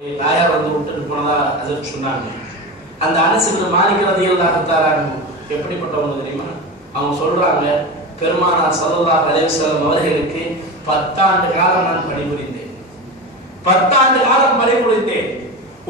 தாயார் வந்து விட்டுட்டு போனதா அதற்கு சொன்னாங்க. அந்த அனஸ் இப்னு மாலிக் ரலியல்லாஹு தஆலா எப்படிப்பட்டவங்க தெரியுமா? அவங்க சொல்றாங்க, பெருமானார் ஸல்லல்லாஹு அலைஹி வஸல்லம் அவர்களுக்கு 10 ஆண்டு காலம் நான் பணிபுரிந்தேன். 10 ஆண்டு காலம் பணிபுரிந்தேன்.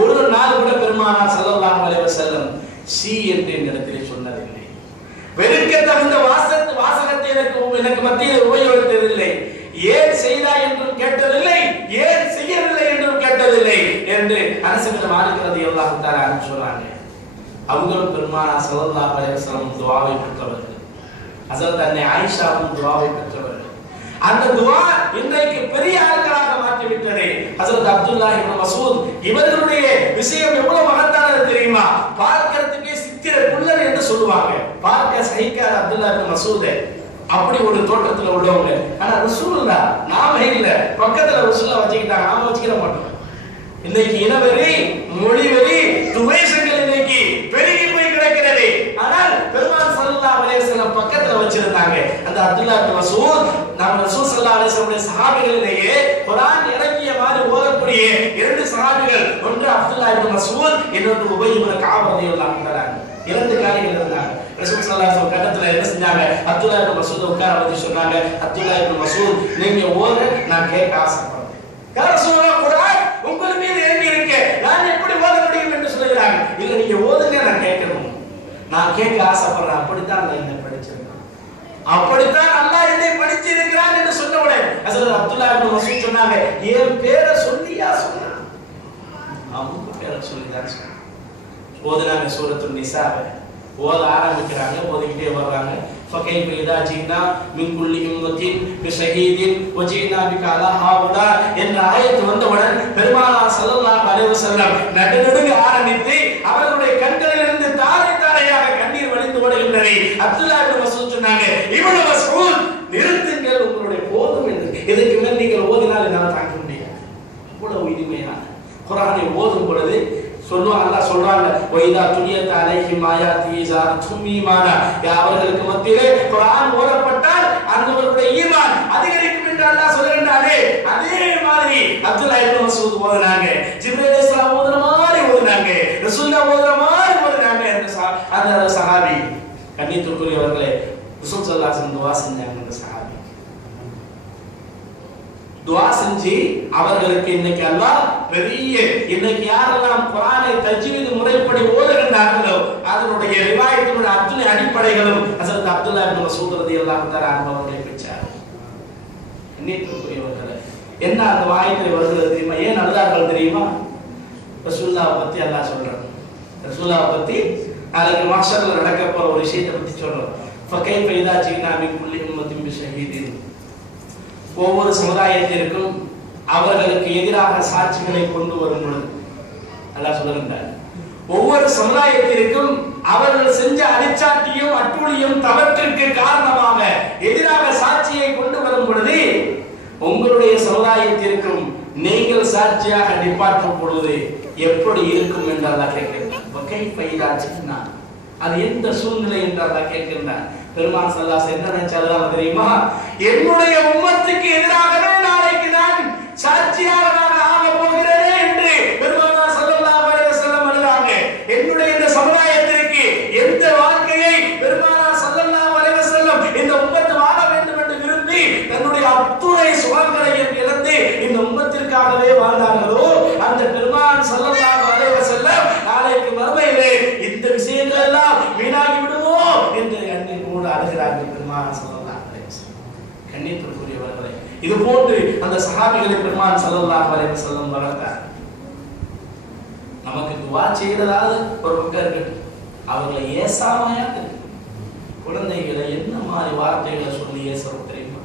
ஒரு நாள் கூட பெருமானார் ஸல்லல்லாஹு அலைஹி வஸல்லம் சி என்று என்னிடத்தில் சொன்னதில்லை. வெறுக்க தகுந்த வாசகத்தை எனக்கு மத்தியில் உபயோகித்ததில்லை. ஏன் செய்தாய் என்றும் கேட்டதில்லை, ஏன் செய்யவில்லை என்றும் கேட்டதில்லை என்று அனஸ் இப்னு மாலிக் ரலியல்லாஹு தஆலா சொல்றாங்க. அவங்களும் பெருமானார் ஸல்லல்லாஹு அலைஹி வஸல்லம் துஆவை பெற்றவர்கள். ஹஜ்ரத் அன்னை ஆயிஷாவும் துஆவை பெற்றவர்கள். அந்த துஆ இன்றைக்கு பெரிய ஆட்களாக மாற்றிவிட்டது. ஹஜ்ரத் அப்துல்லாஹ் இப்னு மஸ்ஊத் இவர்களுடைய விஷயம் எவ்வளவு மகத்தானது தெரியுமா? பார்க்கிறதுக்கே சித்திர குள்ளர் என்று சொல்லுவாங்க. பார்க்க சகிக்காத அப்துல்லாஹ் இப்னு மஸ்ஊத் அப்படி ஒரு தோட்டத்துல உள்ளவங்க. ஆனா ரசூலுல்லாஹ் நாம இல்ல, பக்கத்துல ரசூலுல்லாஹ் வச்சுக்கிட்டாங்க, நாம வச்சுக்கிற மாட்டோம். இன்னைக்கு இனவெறி, மொழிவெறி, துவேஷங்கள் இன்னைக்கு பெருகி போய் கிடக்கிறது. ஆனால் பெருமானார் ஸல்லல்லாஹு அலைஹி வஸல்லம் பக்கத்துல வச்சிருந்தாங்க. அந்த அப்துல்லாஹ் இப்னு மஸ்ஊத் நம்ம ரசூல் ஸல்லல்லாஹு அலைஹி வஸல்லம் சஹாபிகளிலேயே குர்ஆன் இறங்கிய மாதிரி ஓதக்கூடிய 2 சஹாபிகள், ஒன்று அப்துல்லாஹ் இப்னு மஸ்ஊத், இன்னொரு உபய் இப்னு கஅப் ரலியல்லாஹு தஆலா. 2 காரிகள் இருந்தாங்க. ரசூல் ஸல்லல்லாஹு அலைஹி வஸல்லம் கட்டத்துல என்ன செஞ்சாங்க? அப்துல்லாஹ் இப்னு மஸ்ஊத் உட்கார வச்சு சொன்னாங்க, அப்துல்லாஹ் இப்னு மஸ்ஊத் நீங்க ஓத, நான் கேட்க ஆசைப்படுறேன். யா ரசூலல்லாஹ், குர்ஆன் உங்கள் மீது இறங்கி இருக்கு, நான் எப்படி ஓத முடியும் என்று சொல்கிறாங்க. இல்ல நீங்க ஓதுங்க, நான் கேட்கணும், நான் கேட்க ஆசைப்படுறேன். அப்படித்தான் நான் என்ன படிச்சிருக்கேன், அப்படித்தான் அல்லாஹ் என்னை படிச்சிருக்கிறான் என்று சொன்னவுடனே ஹஜ்ரத் அப்துல்லாஹ் இப்னு மஸ்ஊத் சொன்னாங்க, என் பேரை சொல்லியா சொன்னா? அவங்க பேரை சொல்லிதான் சொன்னாங்க. ஓதுனாங்க சூரத்துன் நிசாவை. ஓத ஆரம்பிக்கிறாங்க, ஓதிக்கிட்டே வர்றாங்க. فكيف إذا جئنا من كل أمة بشهيد وجئنا بك على هؤلاء என்ற ஆயத்து வந்தவுடன் பெருமானார் ஸல்லல்லாஹு அலைஹி வஸல்லம் நடுநடுங்க ஆரம்பித்து அவர்களுடைய கண்களிலிருந்து தாரை தாரையாக கண்ணீர் வழிந்து ஓடுகின்றன. அப்துல்லாஹ் இப்னு மஸ்ஊத் சொன்னாங்க, இப்னு மஸ்ஊத் நிறுத்துங்கள், உங்களுடைய போதும் என்று. இதுக்கு மேல் நீங்கள் ஓதினால் என்னால் தாங்க முடியாது. இவ்வளவு இனிமையான குர்ஆனை ஓதும் பொழுது சொல்லுவாங்க, அல்லாஹ் சொல்றாங்க, வைதா துனியத் அலைஹிம் ஆயாத்தி ஸாரத்தும் ஈமானா. அவர்களுக்கு மத்தியிலே குர்ஆன் ஓதப்பட்டால் அவர்களுடைய ஈமான் அதிகரிக்கும் என்று அல்லாஹ் சொல்றானே, அதே மாதிரி அப்துல்லாஹ் இப்னு மஸ்ஊத் ஓதுனாங்க, ஜிப்ரீல் அலைஹிஸ்ஸலாம் ஓதுற மாதிரி ஓதுனாங்க, ரசூலுல்லாஹ் ஓதுற மாதிரி ஓதுனாங்க. அந்த சஹாபி கண்ணியத்துக்குரியவர்களே, ரசூல் ஸல்லல்லாஹு அலைஹி வஸல்லம் துஆ செஞ்சாங்க. அந்த சஹாபி துஆ செஞ்சு அவர்களுக்கு இன்னைக்கு அல்லாஹ் பெரிய, இன்னைக்கு யாரெல்லாம் குர்ஆனை தஜ்வீத் முறைப்படி ஓதுகின்றார்களோ அதனுடைய ரிவாயத்தினுடைய அத்தனை அடிப்படைகளும் ஹஜ்ரத் அப்துல்லாஹ் இப்னு மஸ்ஊத் ரலியல்லாஹு தஆலா அவர்களை பெற்றார். இன்னைக்குரியவர்களே, என்ன அந்த வாயத்தில் வருகிறது தெரியுமா? ஏன் அழுதார்கள் தெரியுமா? ரசூலுல்லாஹ் பத்தி அல்லாஹ் சொல்றான். ரசூலுல்லாஹ் பத்தி நாளைக்கு மஹ்ஷர்ல நடக்க போற ஒரு விஷயத்தை பத்தி சொல்றான். ஃபகைஃப இதா ஜீனா மின் குல்லி உம்மத்தின் பிஷஹீதின். ஒவ்வொரு சமுதாயத்திற்கும் அவர்களுக்கு எதிராக சாட்சிகளை கொண்டு வரும் பொழுது அல்லாஹ் சொல்லுகிறார், ஒவ்வொரு சமுதாயத்திற்கும் அவர்கள் செஞ்ச அடிச்சாட்டியும் அட்டூழியும் தவற்றிற்கு காரணமாக எதிராக சாட்சியை கொண்டு வரும் பொழுது உங்களுடைய சமுதாயத்திற்கும் நீங்கள் சாட்சியாக நிப்பாட்டும் பொழுது எப்படி இருக்கும் என்று அல்லாஹ் கேட்கிறார். அது எந்த சூழ்நிலை என்று அல்லாஹ் கேட்கின்றார். பெருமானார் ஸல்லல்லாஹு அலைஹி வஸல்லம் என்ன நினைச்சாங்க தெரியுமா? என்னுடைய உம்மத்துக்கு எதிராகவே நாளைக்கு நான் சாட்சியாளராக ஆக போகிறேன் என்று பெருமானார் ஸல்லல்லாஹு அலைஹி வஸல்லம் அழுதாங்க. என்னுடைய இந்த சமுதாயத்திற்கு எந்த வாழ்க்கையை பெருமானார் ஸல்லல்லாஹு அலைஹி வஸல்லம் இந்த உம்மத்து வாழ வேண்டும் என்று விரும்பி தன்னுடைய அத்துணை சுகங்களையும் இழந்து இந்த உம்மத்திற்காகவே வாழ்ந்தார்களோ அந்த பெருமானார் ஸல்லல்லாஹு அலைஹி வஸல்லம் நாளைக்கு மறுமையிலே இந்த விஷயங்கள் எல்லாம் வீணாகி விடுமோ என்று அன்னையோடு அழுகிறார்கள் பெருமானார் ஸல்லல்லாஹு அலைஹி வஸல்லம். கண்ணியத்திற்குரியவர்களே, இது போன்று அந்த சஹாபிகளை பெருமானார் ஸல்லல்லாஹு அலைஹி வஸல்லம் வளர்த்தார். நமக்கு துஆ செய்யறதாவது ஒரு பக்கம் இருக்கு, அவர்களை ஏசாமையா குழந்தைகளை என்ன மாதிரி வார்த்தைகளை சொல்லி ஏசுறோம் தெரியுமா?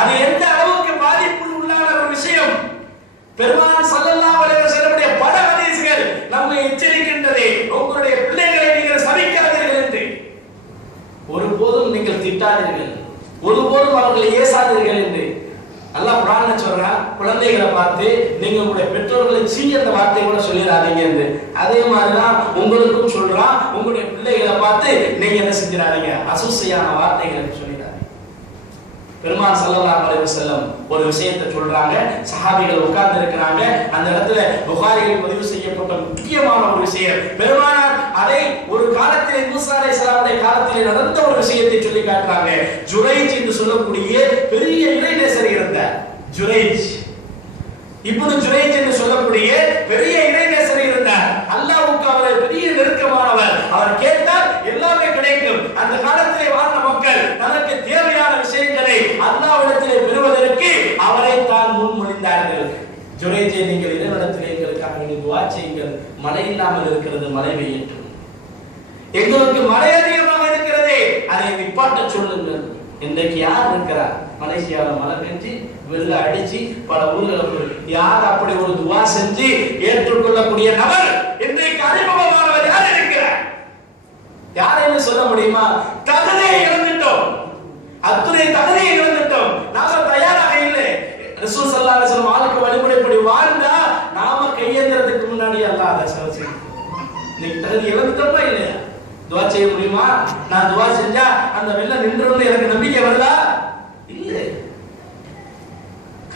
அது எந்த அளவுக்கு பாதிப்புள் உள்ளான ஒரு விஷயம். பெருமானார் ஸல்லல்லாஹு அலைஹி வஸல்லமுடைய பல ஹதீஸ்கள் நம்மை எச்சரிக்கின்றதே, உங்களுடைய பிள்ளைகளை நீங்கள் சபிக்காதீர்கள் என்று. ஒருபோதும் நீங்கள் திட்டாதீர்கள், ஒருபோதும் அவர்களை ஏசாதீர்கள் என்று அல்லாஹ் குர்ஆன்ல சொல்றான். குழந்தைகளை பார்த்து நீங்க உங்களுடைய பெற்றோர்களை சீ என்ற வார்த்தை கூட சொல்லிடாதீங்க என்று. அதே மாதிரி தான் உங்களுக்கும் சொல்றான், உங்களுடைய பிள்ளைகளை பார்த்து நீங்க என்ன செஞ்சிடாதீங்க, அசுசியான வார்த்தைகளை சொல்லிடாதீங்க. பெருமான் ஸல்லல்லாஹு அலைஹி வஸல்லம் ஒரு விஷயத்தை சொல்றாங்க. சஹாபிகள் உட்கார்ந்து இருக்கிறாங்க. அந்த இடத்துல புகாரியில் பதிவு செய்யப்பட்ட முக்கியமான ஒரு விஷயம். பெருமானார் அதை ஒரு காலத்திலே மூசா அலைஹிஸ்ஸலாமுடைய காலத்திலே நடந்த ஒரு விஷயத்தை சொல்லி காட்டுறாங்க. ஜுரைஜ் என்று சொல்லக்கூடிய பெரிய இறைநேசர் இருந்தார். ஜுரைஜ் இப்னு ஜுரைஜ் என்று சொல்லக்கூடிய பெரிய இறைநேசர் இருந்தார். அல்லாஹ்வுக்கு அவர் பெரிய நெருக்கமானவர். அவர் கேட்டால் எல்லாமே கிடைக்கும். அந்த காலத்திலே வாழ்ந்த மக்கள் தனக்கு தேவையான விஷயங்களை அல்லாஹ்விடத்திலே பெறுவதற்கு அவரை தான் முன்மொழிந்தார்கள். ஜுரைஜே, நீங்கள் இறைவனிடத்திலே எங்களுக்காக துஆ செய்யுங்கள். மழை இல்லாமல் இருக்கிறது, மழை பெய்யட்டும். எங்களுக்கு மழை அதிகமாக இருக்கிறது, அதை நிப்பாட்ட சொல்லுங்கள். இன்றைக்கு யார் இருக்கிறார்? மலேசியால மழை பெஞ்சு வெள்ள அடிச்சு பல ஊர்களுக்கு யார் அப்படி ஒரு துவா செஞ்சு ஏற்றுக்கொள்ளக்கூடிய நபர் இன்றைக்கு அறிமுகமானவர் யார் இருக்கிறார்? யாரைன்னு சொல்ல முடியுமா? தகுதியை இழந்துட்டோம், அத்துணை தகுதியை இழந்துட்டோம். நாம தயாராக இல்லை. ரசூல் ஸல்லல்லாஹு அலைஹி வஸல்லம் வாழ்க்கை வழிமுறைப்படி வாழ்ந்தா நாம கையேந்திரத்துக்கு முன்னாடி அல்லாஹ் அதை செய்யும். இன்னைக்கு தகுதி இழந்துட்டோமா இல்லையா? துவா செய்ய முடியுமா? நான் துவா செஞ்சா அந்த வெள்ளம் நின்றுன்னு எனக்கு நம்பிக்கை வருதா? இல்லை.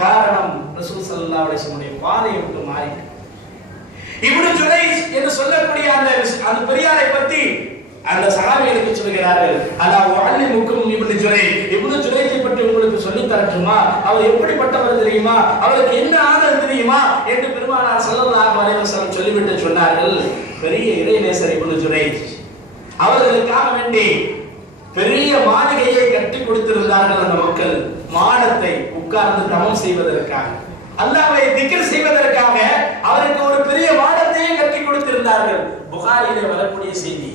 காரணம் ரசூல் ஸல்லல்லாஹு அலைஹி வஸல்லம் பாதையை விட்டு மாறிட்டு. இப்னு ஜுரைஜ் என்று சொல்லக்கூடிய அந்த பெரியாரை பத்தி அந்த சஹாபிகளுக்கு சொல்கிறார்கள். அலா உஅல்லிமுக்கும் இப்னு ஜுரைஜ். இப்னு ஜுரைஜை பற்றி உங்களுக்கு சொல்லி தரட்டுமா? அவர் எப்படிப்பட்டவர் தெரியுமா? அவருக்கு என்ன ஆனது தெரியுமா என்று பெருமானார் ஸல்லல்லாஹு அலைஹி வஸல்லம் சொல்லிவிட்டு சொன்னார்கள். பெரிய இறைநேசர் இப்னு ஜுரைஜ். அவர்களுக்காக வேண்டி பெரிய மாளிகையை கட்டி கொடுத்திருந்தார்கள் அந்த மக்கள். மாடத்தை உட்கார்ந்து தவம் செய்வதற்காக, அல்லாஹ்வை திக்ர் செய்வதற்காக அவருக்கு ஒரு பெரிய மாடத்தையே கட்டி கொடுத்திருந்தார்கள். புகாரியிலே வரக்கூடிய செய்தி.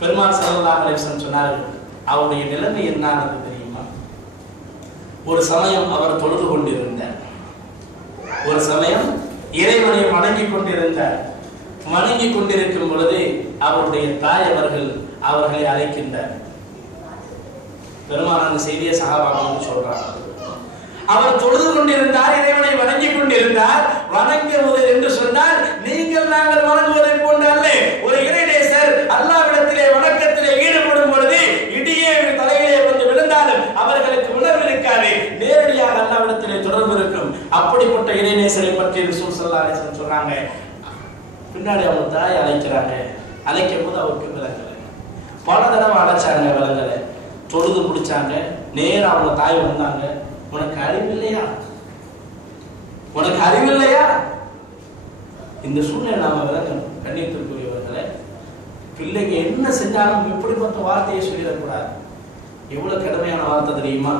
பெருமான் ஸல்லல்லாஹு அலைஹி வஸல்லம் சொன்னார்கள், அவருடைய நிலைமை என்னன்னு தெரியுமா? ஒரு சமயம் அவர் தொழுது கொண்டிருந்தார். ஒரு சமயம் இறைவனை வணங்கிக் கொண்டிருந்தார். வணங்கிக் கொண்டிருக்கும் பொழுது அவருடைய தாய் அவர்களை அழைக்கின்றார். பெருமான் அந்த செய்தியை சஹாபாக்களுக்கு சொல்றார். அவர் தொழுது கொண்டிருந்தார், இறைவனை வணங்கிக் கொண்டிருந்தார். வணங்குவது என்று சொன்னால் நீங்கள் நாங்கள் வணங்குவதை போன்ற அல்ல. ஒரு இறைநேசர் அல்லாஹ்விடத்திலே வணக்கத்திலே ஈடுபடும் பொழுது இடியே தலையிலே வந்து விழுந்தாலும் அவர்களுக்கு உணர்வு இருக்காது, நேரடியாக அல்லாஹ்விடத்திலே தொடர்பு இருக்கும். அப்படிப்பட்ட இறைநேசரை பற்றி ரசூல் ஸல்லல்லாஹு அலைஹி வஸல்லம் சொன்னாங்க. பின்னாடி அவங்க தாய் அழைக்கிறாங்க. அழைக்கும் போது அவருக்கு விளங்கலை. பல தடவை அழைச்சாங்க, விளங்கலை. தொழுது பிடிச்சாங்க. நேரம் அவங்க தாய் வந்தாங்க. உனக்கு அறிவில்லையா? உனக்கு அறிவில்லையா? இந்த சூழ்நிலை நாம விளங்கணும். கண்ணியத்திற்குரியவர்களே, பிள்ளைங்க என்ன செஞ்சாலும் இப்படிப்பட்ட வார்த்தையை சொல்லிடக்கூடாது. எவ்வளவு கடுமையான வார்த்தை தெரியுமா?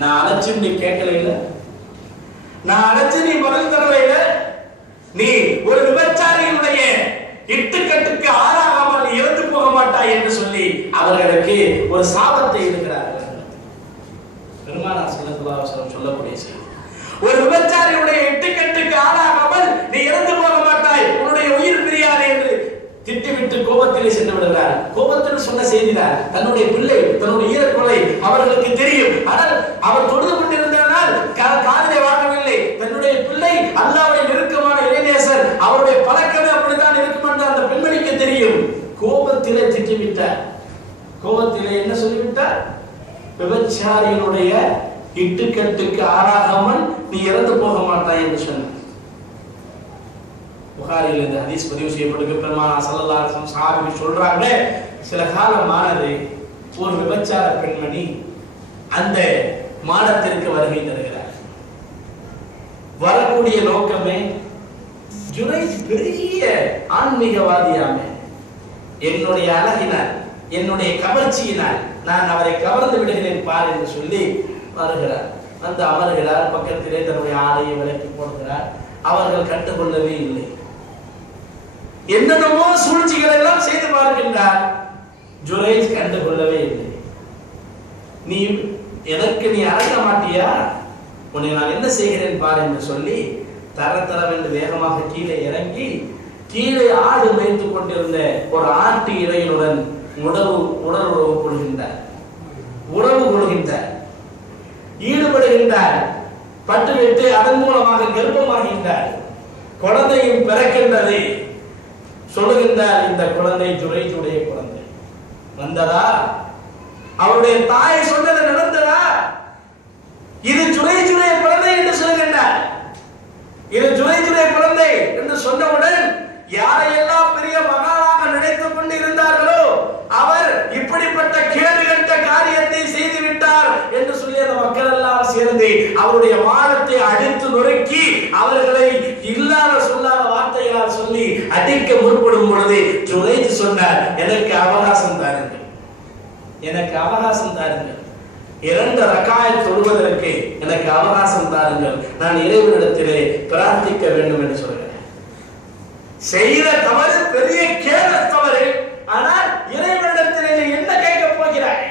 நான் அழைச்சும் நீ கேட்கல இல்ல, நான் அழைச்சு நீ பதில் தரல இல்ல, நீ ஒரு விபச்சாரியினுடைய இட்டுக்கட்டுக்கு ஆளாகாமல் நீ இறந்து போக மாட்டாய் என்று சொல்லி அவர்களுக்கு ஒரு சாபத்தை இருக்கிறார்கள். பெருமானார் ஸல்லல்லாஹு அலைஹி வஸல்லம் சொல்லக்கூடிய செய்தி. ஒரு விபச்சாரியுடைய இட்டுக்கட்டுக்கு ஆளாகாமல் நீ இறந்து போக மாட்டாய், உன்னுடைய உயிர் பிரியாது என்று திட்டிவிட்டு கோபத்திலே சென்று விடுகிறார். கோபத்தில் சொன்ன செய்திதான். தன்னுடைய பிள்ளை, தன்னுடைய ஈரக்குலை அவர்களுக்கு தெரியும். ஆனால் அவர் தொழுது கொண்டிருந்தனால் காதிலே வாங்கவில்லை. தன்னுடைய பிள்ளை அல்லாஹ்வை நெருக்கமான இறைநேசர், அவருடைய பழக்கமே அப்படித்தான் இருக்கும் என்று அந்த பெண்மணிக்கு தெரியும். கோபத்திலே திட்டிவிட்டார். கோபத்திலே என்ன சொல்லிவிட்டார்? விபச்சாரியினுடைய இட்டுக்கட்டுக்கு ஆளாகாமல் நீ இறந்து போக மாட்டாய் என்று சொன்னார். புகாரியில் இந்த ஹதீஸ் பதிவு செய்யப்பட்டிருக்கு. பெருமானார் ஸல்லல்லாஹு அலைஹி வஸல்லம் சஹாபிகள் சொல்றாங்க, சில காலம் ஆனது, ஒரு விபச்சார பெண்மணி அந்த மாடத்திற்கு வருகை தருகிறார். வரக்கூடிய நோக்கமே ஜுரைஜ் பெரிய ஆன்மீகவாதியாம, என்னுடைய அழகினால், என்னுடைய கவர்ச்சியினால் நான் அவரை கவர்ந்து விடுகிறேன் பார் என்று சொல்லி வருகிறார். வந்து அமர்கிறார். பக்கத்திலே தன்னுடைய ஆடையை விலக்கி போடுகிறார். அவர்கள் கண்டுகொள்ளவே இல்லை. என்னென்னமோ சூழ்ச்சிகள் எல்லாம் செய்து பார்க்கின்றார். ஜுரைஜ் கண்டுகொள்ளவே இல்லை. நீ எதற்கு நீ அடங்க மாட்டியா? உன்னை நான் என்ன செய்கிறேன் பார் என்று சொல்லி தரவென்று வேகமாக கீழே இறங்கி கீழே ஆடு மேய்த்துக் கொண்டிருந்த ஒரு ஆட்டு இடையினுடன் உணர்வு கொள்கின்றார். உறவு கொள்கின்றார், ஈடுபடுகின்றார். பட்டுவிட்டு அதன் மூலமாக கர்ப்பமாகின்றார். குழந்தையும் பிறக்கின்றது. சொல்லுகின்றார், இந்த குழந்தை ஜுரைஜுடைய குழந்தை. வந்ததா அவருடைய தாய் சொன்னது நடந்ததா? இது ஜுரைஜுடைய குழந்தை என்று சொல்கின்றார். இது ஜுரைஜுடைய குழந்தை என்று சொன்னவுடன் யாரையெல்லாம் பெரிய மகானாக நினைத்துக் கொண்டு இருந்தார்களோ அவர் இப்படிப்பட்ட கேடுகட்ட காரியத்தை செய்து விட்டார் என்று சொல்லி அந்த மக்கள் எல்லாம் சேர்ந்து அவருடைய மானத்தை அடித்து நொறுக்கி அவர்களை இல்லாத சொல்லாத வார்த்தைகளால் சொல்லி அடிக்க முற்படும் பொழுது ஜுரைஜ் சொன்னார், எனக்கு அவகாசம் தாருங்கள், எனக்கு அவகாசம் தாருங்கள், 2 ரக்காயத் தொழுவதற்கு எனக்கு அவகாசம் தாருங்கள், நான் இறைவனிடத்திலே பிரார்த்திக்க வேண்டும் என்று சொல்கிறேன். செய்த தவறு பெரிய கேட தவறு, ஆனால் இறைவனிடத்திலே என்ன கேட்க போகிறாய்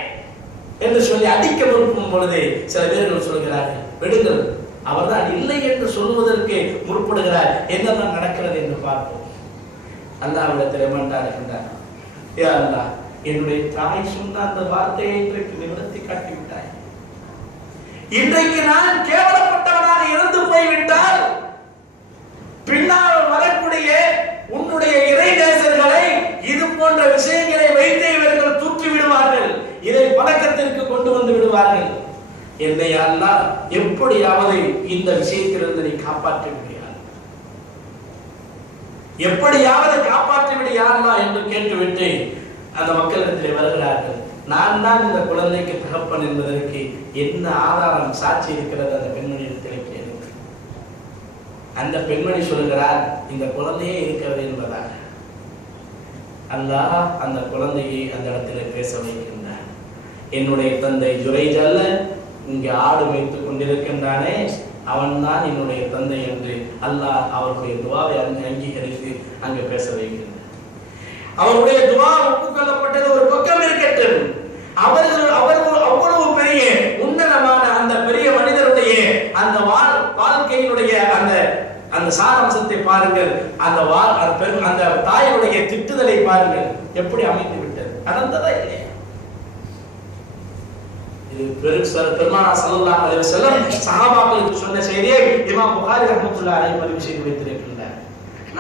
என்று சொல்லி அடிக்க முற்படும் பொழுது சில பேர்கள் சொல்கிறார்கள், விடுங்கள், அவர்தான் இல்லை என்று சொல்வதற்கு முற்படுகிறார், என்னதான் நடக்கிறது என்று பார்ப்போம். அல்லாஹ்விடத்திலே மன்றாடுகின்றார், யா அல்லாஹ், என்னுடைய தாய் சொன்ன அந்த வார்த்தையை இன்றைக்கு நிவர்த்தி காட்டிவிட்டாய். இன்றைக்கு நான் கேவலப்பட்டவனாக இருந்து போய்விட்டால் பின்னால் வரக்கூடிய உன்னுடைய இறை நேசர்களை இது போன்ற விஷயங்களை வைத்து இவர்கள் தூக்கி விடுவார்கள், இதை பழக்கத்திற்கு கொண்டு வந்து விடுவார்கள். என்னை அல்லாஹ் எப்படியாவது இந்த விஷயத்திலிருந்து நீ காப்பாற்றி விடுகிறார், எப்படியாவது காப்பாற்றி விடுகிறார்களா என்று கேட்டுவிட்டு அந்த மக்களிடத்தில் வருகிறார்கள். நான் தான் இந்த குழந்தைக்கு தகப்பன் என்பதற்கு என்ன ஆதாரம் சாட்சி இருக்கிறது? அந்த பெண்மணியிடத்தில் கேளுங்கள். அந்த பெண்மணி சொல்கிறார், இந்த குழந்தையே இருக்கிறது என்பதாக. அல்லாஹ் அந்த குழந்தையை அந்த இடத்திலே பேச வைக்கின்றார். என்னுடைய தந்தை ஜுரைஜ் அல்ல, இங்கே ஆடு வைத்துக் கொண்டிருக்கின்றானே அவன் தான் என்னுடைய தந்தை என்று அல்லாஹ் அவருடைய துவாவை அங்கீகரித்து அங்கு பேச வைக்கின்றார். அவருடைய துவா ஒப்புக்கொள்ளப்பட்டது ஒரு பக்கம் இருக்கட்டும், அவர்கள் அவ்வளவு பெரிய உன்னதமான அந்த பெரிய மனிதருடைய அந்த வாழ்க்கையினுடைய அந்த சாராம்சத்தை பாருங்கள், அந்த தாயினுடைய திட்டுதலை பாருங்கள், எப்படி அமைந்து விட்டது, நடந்ததா இல்லையா? இது பெருமானார் ஸல்லல்லாஹு அலைஹி வஸல்லம் சஹாபாக்களுக்கு சொன்ன செய்தியை இமாம் புகாரி ரஹ்மத்துல்லாஹி அலைஹி பதிவு செய்து வைத்திருக்கிறார்.